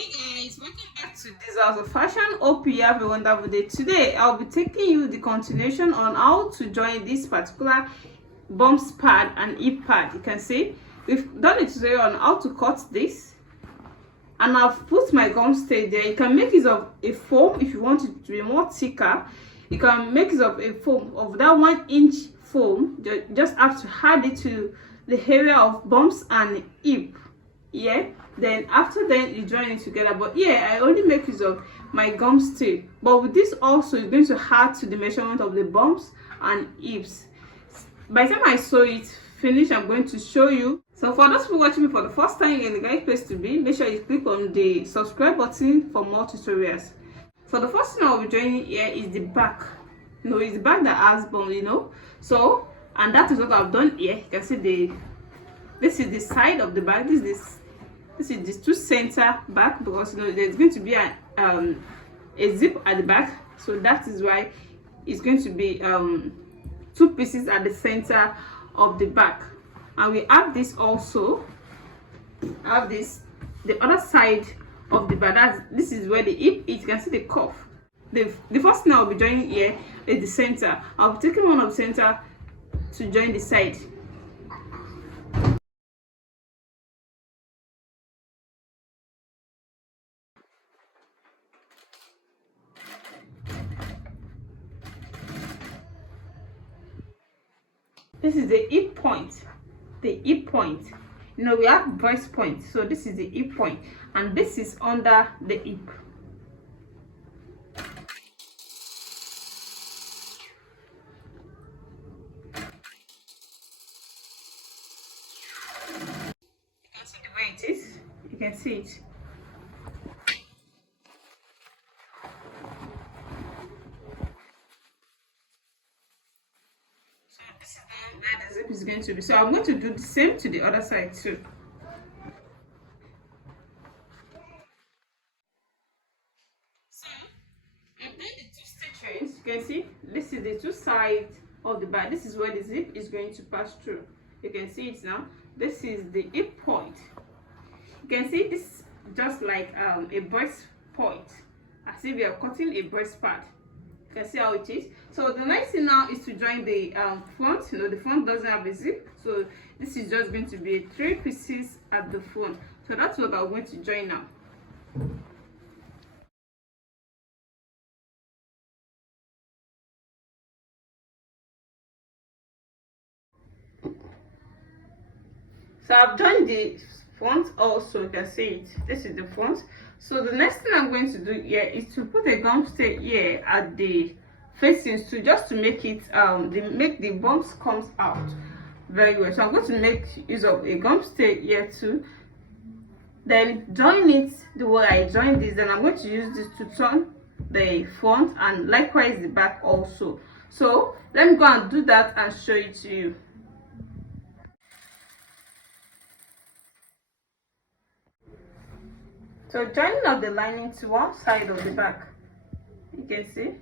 Hi guys, welcome back to Dizha Fashion. Hope you have a wonderful day. Today I'll be taking you the continuation on how to join this particular bumps pad and hip pad. You can see we've done a tutorial on how to cut this, and I've put my gum stay there. You can make use of a foam if you want it to be more thicker. You can make use of a foam of that 1-inch foam. You just have to add it to the area of bumps and hip. Yeah, then after then you join it together. But yeah, I only make use of my gum stay, but with this also is going to add to the measurement of the bumps and hips. By the time I sew it finish, I'm going to show you. So for those people watching me for the first time, you're in the right place to be. Make sure you click on the subscribe button for more tutorials. So the first thing I'll be joining here is the back. It's the back that has bump, so, and that is what I've done here. You can see this is the side of the back. This is the two center back, because there's going to be a zip at the back, so that is why it's going to be two pieces at the center of the back. And we have this also, the other side of the back. This is where the hip is. You can see the cuff. The first thing I'll be joining here is the center. I'll be taking one of the center to join the side. This is the hip point. The hip point. We have breast point, so this is the hip point, and this is under the hip. You can see the way it is. You can see it. This is where the zip is going to be. So I'm going to do the same to the other side too. So I've done the two stitches. You can see this is the two sides of the back. This is where the zip is going to pass through. You can see it now. This is the hip point. You can see this just like a breast point, as if we are cutting a breast pad. You can see how it is. So the next thing now is to join the front. The front doesn't have a zip, so this is just going to be 3 pieces at the front. So that's what I'm going to join now. So I've joined the front also. You can see it. This is the front. So the next thing I'm going to do here is to put a gum stay here at the facings too, just to make it make the bumps comes out very well. So I'm going to make use of a gum stay here too, then join it the way I joined this. Then I'm going to use this to turn the front and likewise the back also. So let me go and do that and show it to you. So joining up the lining to one side of the back, you can see.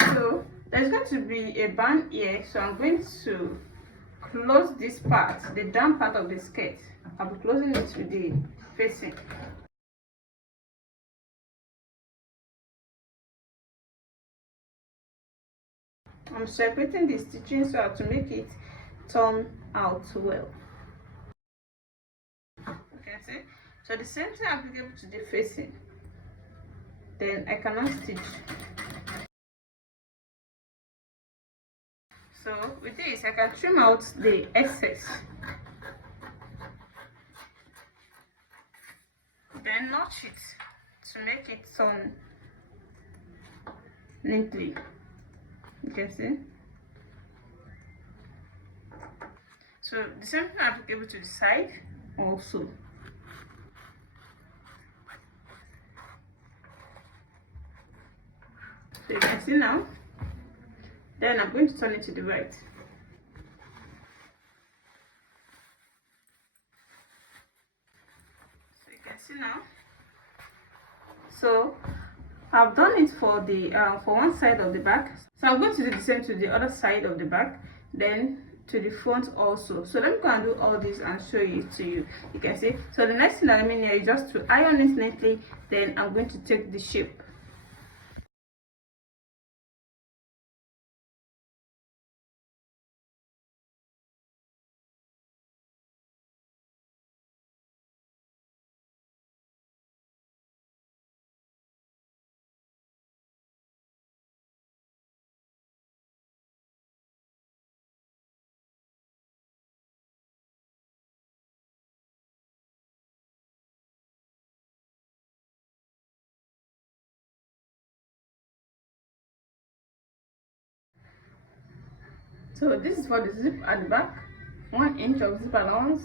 So there's going to be a band here, so I'm going to close this part, the down part of the skirt. I'll be closing it with the facing. I'm separating the stitching so as to make it turn out well. Okay, see? So the same thing applicable to the facing. Then I cannot stitch. So with this, I can trim out the excess. Then notch it to make it turn neatly. You can see. So the same thing applicable to the side also. So you can see now. Then I'm going to turn it to the right. So you can see now. So I've done it for the for one side of the back. So I'm going to do the same to the other side of the back, then to the front also. So let me go and do all this and show it to you. You can see. So the next thing that I mean here is just to iron it neatly. Then I'm going to take the shape. So this is for the zip at the back, 1 inch of zip allowance.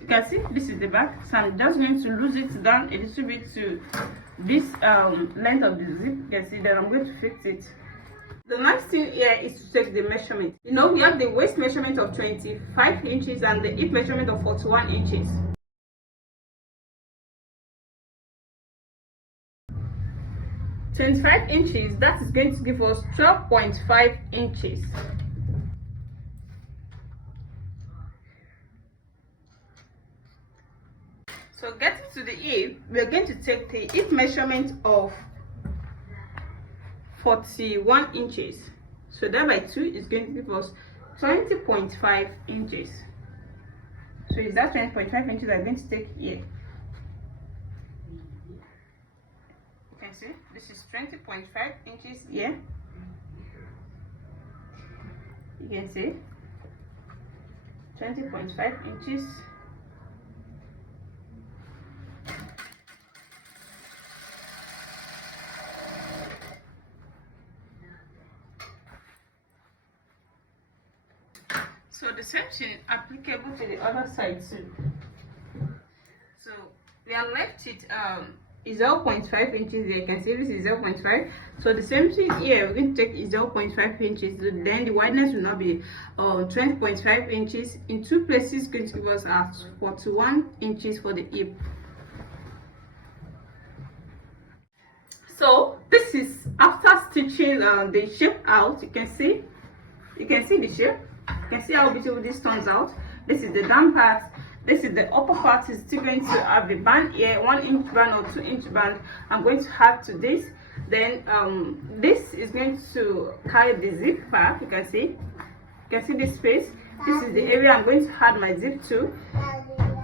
You can see this is the back, so I'm just going to lose it down a little bit to this length of the zip. You can see that I'm going to fix it. The next thing here is to take the measurement. You know, we have the waist measurement of 25 inches and the hip measurement of 41 inches. "25 inches, that is going to give us 12.5 inches. So getting to the hip, we are going to take the hip measurement of 41 inches. So that by 2 is going to give us 20.5 inches. So is that 20.5 inches I'm going to take here? You can see this is 20.5 inches here. You can see 20.5 inches. So the same thing applicable to the other side too. So we are left it is 0.5 inches here. You can see this is 0.5. So the same thing here, we're going to take 0.5 inches. So then the wideness will now be 20.5 inches. In two places, going to give us 41 inches for the hip. So this is after stitching the shape out. You can see the shape. You can see how beautiful this turns out. This is the down part. This is the upper part. Is still going to have a band here, 1 inch band or 2 inch band. I'm going to add to this. Then this is going to carry the zip part. You can see this space. This is the area I'm going to add my zip to.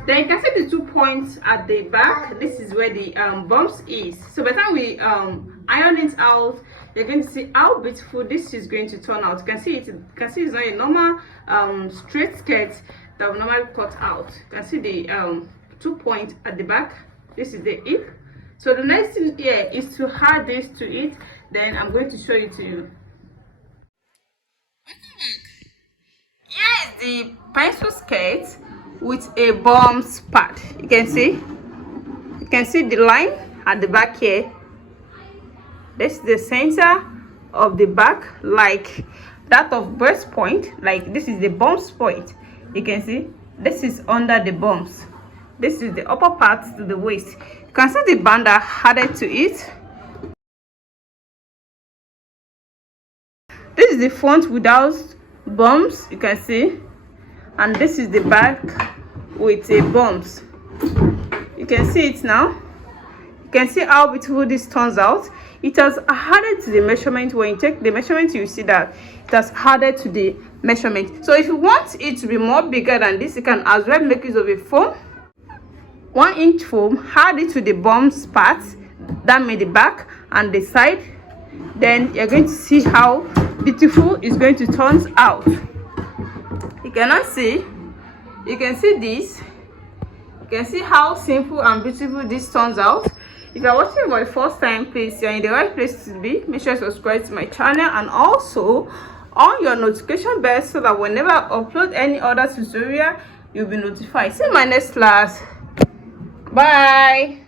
Then you can see the 2 points at the back. This is where the bumps is. So by the time we iron it out, you're going to see how beautiful this is going to turn out. You can see it. You can see it's not a normal straight skirt that we normally cut out. You can see the 2 points at the back. This is the hip. So the next thing here is to add this to it. Then I'm going to show it to you. Here is the pencil skirt with a bumps pad. You can see the line at the back here. This is the center of the back, like that of breast point. Like this is the bumps point. You can see this is under the bumps. This is the upper part to the waist. You can see the band added to it. This is the front without bumps. You can see, and this is the back with a bumps. You can see it now. You can see how beautiful this turns out. It has added to the measurement. When you take the measurement, you see that it has added to the measurement. So if you want it to be more bigger than this, you can as well make use of a foam, 1 inch foam, add it to the bumps part that made the back and the side. Then you're going to see how beautiful it's going to turn out. You cannot see. You can see this. You can see how simple and beautiful this turns out. If you're watching for the first time, please, you're in the right place to be. Make sure you subscribe to my channel and also on your notification bell so that whenever I upload any other tutorial, you'll be notified. See you in my next class. Bye.